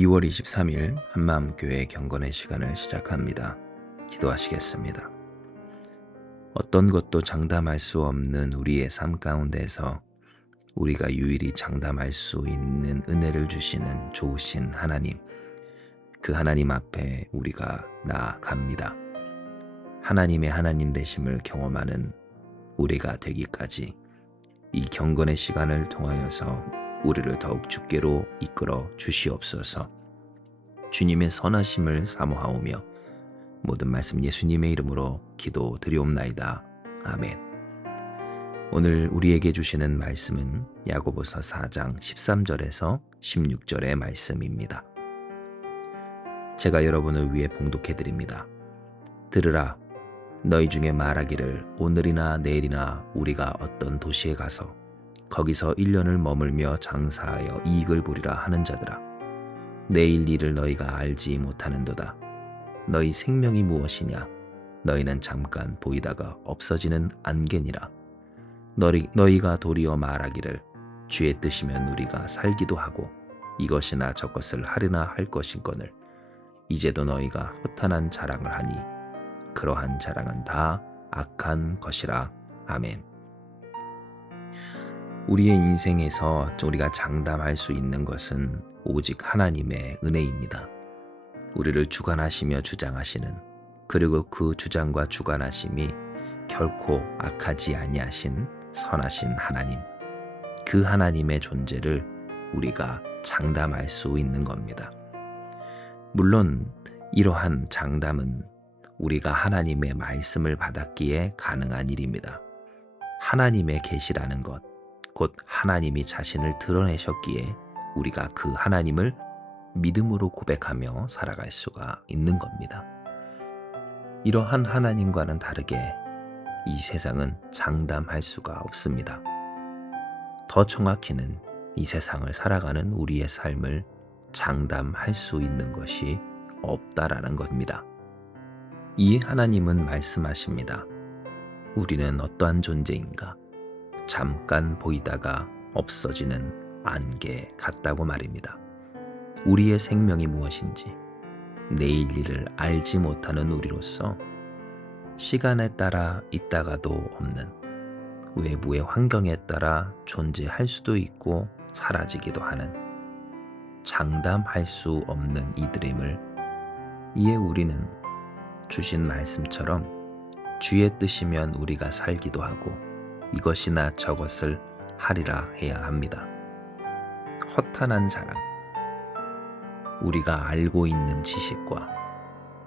2월 23일 한마음교회 경건의 시간을 시작합니다. 기도하시겠습니다. 어떤 것도 장담할 수 없는 우리의 삶 가운데서 우리가 유일히 장담할 수 있는 은혜를 주시는 좋으신 하나님, 그 하나님 앞에 우리가 나아갑니다. 하나님의 하나님 되심을 경험하는 우리가 되기까지 이 경건의 시간을 통하여서 우리를 더욱 주께로 이끌어 주시옵소서. 주님의 선하심을 사모하오며 모든 말씀 예수님의 이름으로 기도드리옵나이다. 아멘. 오늘 우리에게 주시는 말씀은 야고보서 4장 13절에서 16절의 말씀입니다. 제가 여러분을 위해 봉독해드립니다. 들으라, 너희 중에 말하기를 오늘이나 내일이나 우리가 어떤 도시에 가서 거기서 1년을 머물며 장사하여 이익을 보리라 하는 자들아, 내일 일을 너희가 알지 못하는도다. 너희 생명이 무엇이냐? 너희는 잠깐 보이다가 없어지는 안개니라. 너희가 도리어 말하기를 주의 뜻이면 우리가 살기도 하고 이것이나 저것을 하려나 할 것인거늘 이제도 너희가 허탄한 자랑을 하니 그러한 자랑은 다 악한 것이라. 아멘. 우리의 인생에서 우리가 장담할 수 있는 것은 오직 하나님의 은혜입니다. 우리를 주관하시며 주장하시는, 그리고 그 주장과 주관하심이 결코 악하지 아니하신 선하신 하나님, 그 하나님의 존재를 우리가 장담할 수 있는 겁니다. 물론 이러한 장담은 우리가 하나님의 말씀을 받았기에 가능한 일입니다. 하나님의 계시라는 것, 곧 하나님이 자신을 드러내셨기에 우리가 그 하나님을 믿음으로 고백하며 살아갈 수가 있는 겁니다. 이러한 하나님과는 다르게 이 세상은 장담할 수가 없습니다. 더 정확히는 이 세상을 살아가는 우리의 삶을 장담할 수 있는 것이 없다라는 겁니다. 이 하나님은 말씀하십니다. 우리는 어떠한 존재인가? 잠깐 보이다가 없어지는 안개 같다고 말입니다. 우리의 생명이 무엇인지 내일 일을 알지 못하는 우리로서 시간에 따라 있다가도 없는, 외부의 환경에 따라 존재할 수도 있고 사라지기도 하는 장담할 수 없는 이들임을, 이에 우리는 주신 말씀처럼 주의 뜻이면 우리가 살기도 하고 이것이나 저것을 하리라 해야 합니다. 허탄한 자랑, 우리가 알고 있는 지식과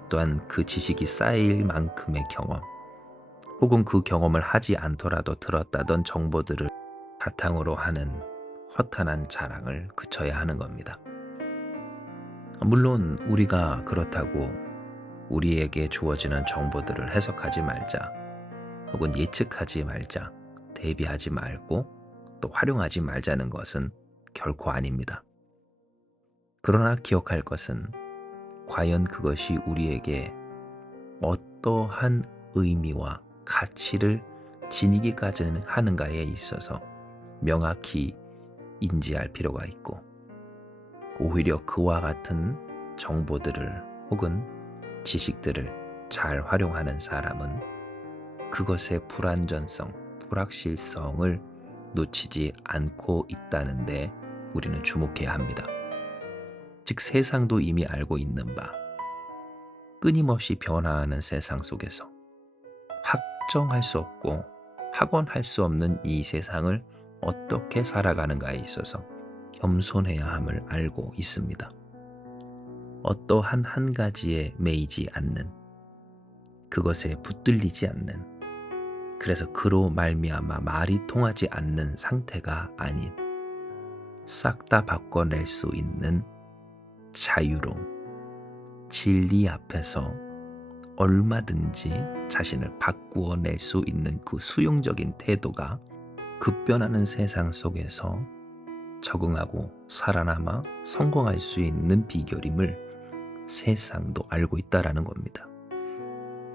또한 그 지식이 쌓일 만큼의 경험, 혹은 그 경험을 하지 않더라도 들었다던 정보들을 바탕으로 하는 허탄한 자랑을 그쳐야 하는 겁니다. 물론 우리가 그렇다고 우리에게 주어지는 정보들을 해석하지 말자, 혹은 예측하지 말자, 대비하지 말고 또 활용하지 말자는 것은 결코 아닙니다. 그러나 기억할 것은 과연 그것이 우리에게 어떠한 의미와 가치를 지니기까지 하는가에 있어서 명확히 인지할 필요가 있고, 오히려 그와 같은 정보들을 혹은 지식들을 잘 활용하는 사람은 그것의 불완전성, 불확실성을 놓치지 않고 있다는 데 우리는 주목해야 합니다. 즉 세상도 이미 알고 있는 바, 끊임없이 변화하는 세상 속에서 확정할 수 없고 확언할 수 없는 이 세상을 어떻게 살아가는가에 있어서 겸손해야 함을 알고 있습니다. 어떠한 한 가지에 매이지 않는, 그것에 붙들리지 않는, 그래서 그로 말미암아 말이 통하지 않는 상태가 아닌 싹 다 바꿔낼 수 있는 자유로움, 진리 앞에서 얼마든지 자신을 바꾸어 낼 수 있는 그 수용적인 태도가 급변하는 세상 속에서 적응하고 살아남아 성공할 수 있는 비결임을 세상도 알고 있다라는 겁니다.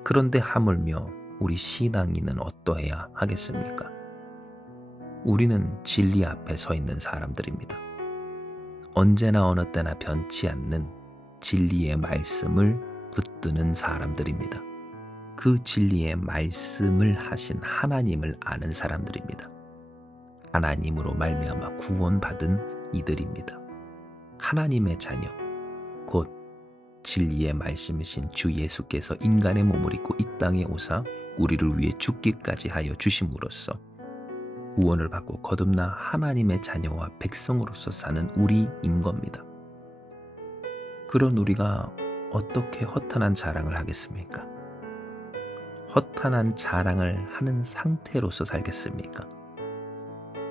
그런데 하물며 우리 신앙인은 어떠해야 하겠습니까? 우리는 진리 앞에 서 있는 사람들입니다. 언제나 어느 때나 변치 않는 진리의 말씀을 붙드는 사람들입니다. 그 진리의 말씀을 하신 하나님을 아는 사람들입니다. 하나님으로 말미암아 구원받은 이들입니다. 하나님의 자녀, 곧 진리의 말씀이신 주 예수께서 인간의 몸을 입고 이 땅에 오사 우리를 위해 죽기까지 하여 주심으로써 구원을 받고 거듭나 하나님의 자녀와 백성으로서 사는 우리인 겁니다. 그런 우리가 어떻게 허탄한 자랑을 하겠습니까? 허탄한 자랑을 하는 상태로서 살겠습니까?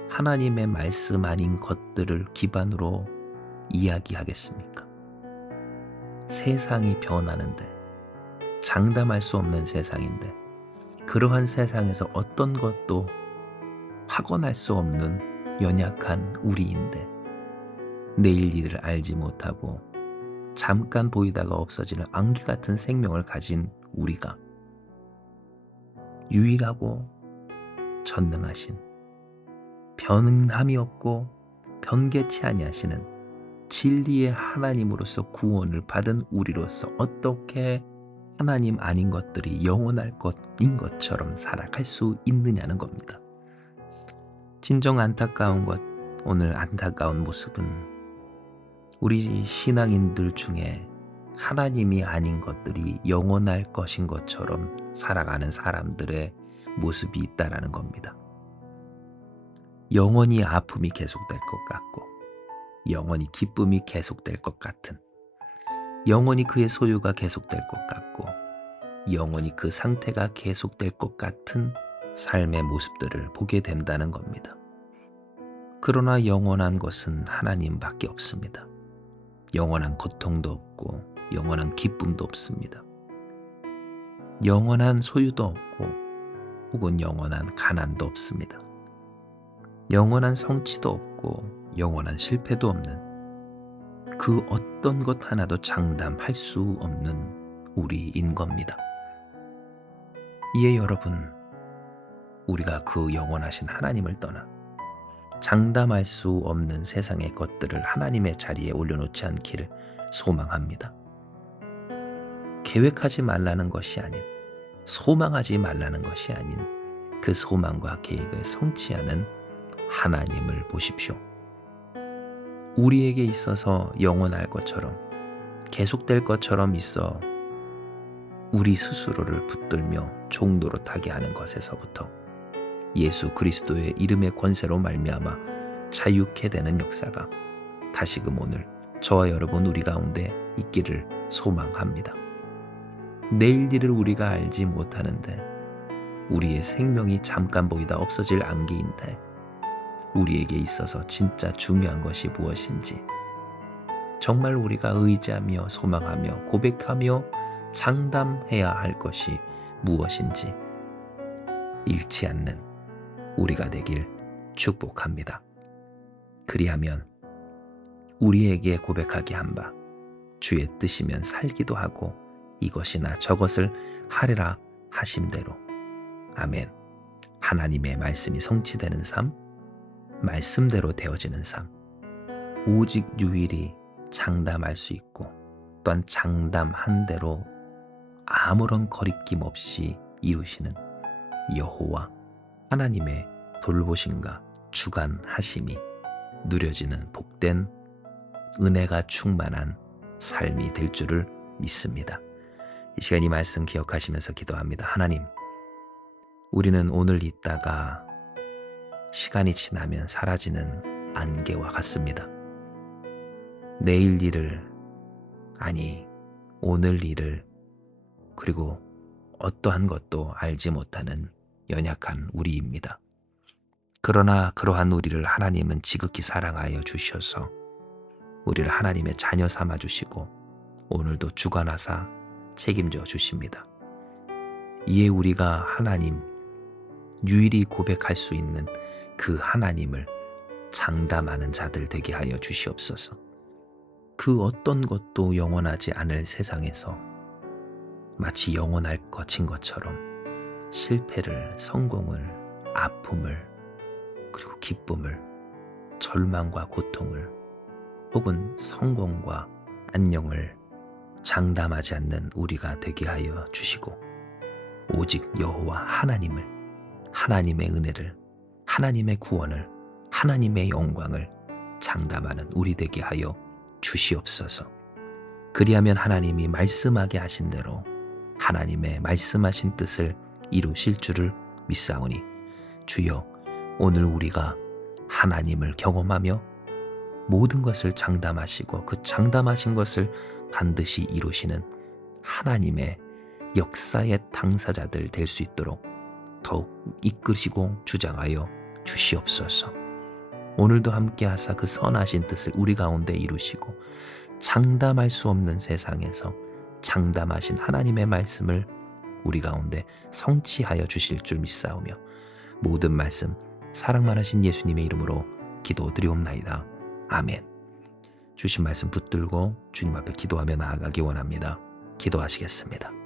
하나님의 말씀 아닌 것들을 기반으로 이야기하겠습니까? 세상이 변하는데, 장담할 수 없는 세상인데, 그러한 세상에서 어떤 것도 확언할 수 없는 연약한 우리인데, 내일 일을 알지 못하고 잠깐 보이다가 없어지는 안개 같은 생명을 가진 우리가 유일하고 전능하신, 변함이 없고 변개치 아니하시는 진리의 하나님으로서 구원을 받은 우리로서 어떻게 하나님 아닌 것들이 영원할 것인 것처럼 살아갈 수 있느냐는 겁니다. 진정 안타까운 것, 오늘 안타까운 모습은 우리 신앙인들 중에 하나님이 아닌 것들이 영원할 것인 것처럼 살아가는 사람들의 모습이 있다라는 겁니다. 영원히 아픔이 계속될 것 같고, 영원히 기쁨이 계속될 것 같은, 영원히 그의 소유가 계속될 것 같고, 영원히 그 상태가 계속될 것 같은 삶의 모습들을 보게 된다는 겁니다. 그러나 영원한 것은 하나님밖에 없습니다. 영원한 고통도 없고 영원한 기쁨도 없습니다. 영원한 소유도 없고 혹은 영원한 가난도 없습니다. 영원한 성취도 없고 영원한 실패도 없는, 그 어떤 것 하나도 장담할 수 없는 우리인 겁니다. 이에 여러분, 우리가 그 영원하신 하나님을 떠나 장담할 수 없는 세상의 것들을 하나님의 자리에 올려놓지 않기를 소망합니다. 계획하지 말라는 것이 아닌, 소망하지 말라는 것이 아닌 그 소망과 계획을 성취하는 하나님을 보십시오. 우리에게 있어서 영원할 것처럼, 계속될 것처럼 있어 우리 스스로를 붙들며 종노릇 타게 하는 것에서부터 예수 그리스도의 이름의 권세로 말미암아 자유케 되는 역사가 다시금 오늘 저와 여러분 우리 가운데 있기를 소망합니다. 내일 일을 우리가 알지 못하는데, 우리의 생명이 잠깐 보이다 없어질 안개인데, 우리에게 있어서 진짜 중요한 것이 무엇인지, 정말 우리가 의지하며 소망하며 고백하며 장담해야 할 것이 무엇인지 잃지 않는 우리가 되길 축복합니다. 그리하면 우리에게 고백하게 한 바 주의 뜻이면 살기도 하고 이것이나 저것을 하리라 하심대로, 아멘. 하나님의 말씀이 성취되는 삶, 말씀대로 되어지는 삶, 오직 유일히 장담할 수 있고 또한 장담한 대로 아무런 거리낌 없이 이루시는 여호와 하나님의 돌보심과 주관하심이 누려지는 복된 은혜가 충만한 삶이 될 줄을 믿습니다. 이 시간 이 말씀 기억하시면서 기도합니다. 하나님, 우리는 오늘 있다가 시간이 지나면 사라지는 안개와 같습니다. 내일 일을, 아니 오늘 일을, 그리고 어떠한 것도 알지 못하는 연약한 우리입니다. 그러나 그러한 우리를 하나님은 지극히 사랑하여 주셔서 우리를 하나님의 자녀 삼아 주시고 오늘도 주관하사 책임져 주십니다. 이에 우리가 하나님, 유일히 고백할 수 있는 그 하나님을 장담하는 자들 되게 하여 주시옵소서. 그 어떤 것도 영원하지 않을 세상에서 마치 영원할 것인 것처럼 실패를, 성공을, 아픔을, 그리고 기쁨을, 절망과 고통을 혹은 성공과 안녕을 장담하지 않는 우리가 되게 하여 주시고, 오직 여호와 하나님을, 하나님의 은혜를, 하나님의 구원을, 하나님의 영광을 장담하는 우리 되게 하여 주시옵소서. 그리하면 하나님이 말씀하게 하신 대로 하나님의 말씀하신 뜻을 이루실 줄을 믿사오니, 주여, 오늘 우리가 하나님을 경험하며 모든 것을 장담하시고 그 장담하신 것을 반드시 이루시는 하나님의 역사의 당사자들 될 수 있도록 더욱 이끄시고 주장하여 주시옵소서. 오늘도 함께 하사 그 선하신 뜻을 우리 가운데 이루시고, 장담할 수 없는 세상에서 장담하신 하나님의 말씀을 우리 가운데 성취하여 주실 줄 믿사오며, 모든 말씀 사랑만 하신 예수님의 이름으로 기도드리옵나이다. 아멘. 주신 말씀 붙들고 주님 앞에 기도하며 나아가기 원합니다. 기도하시겠습니다.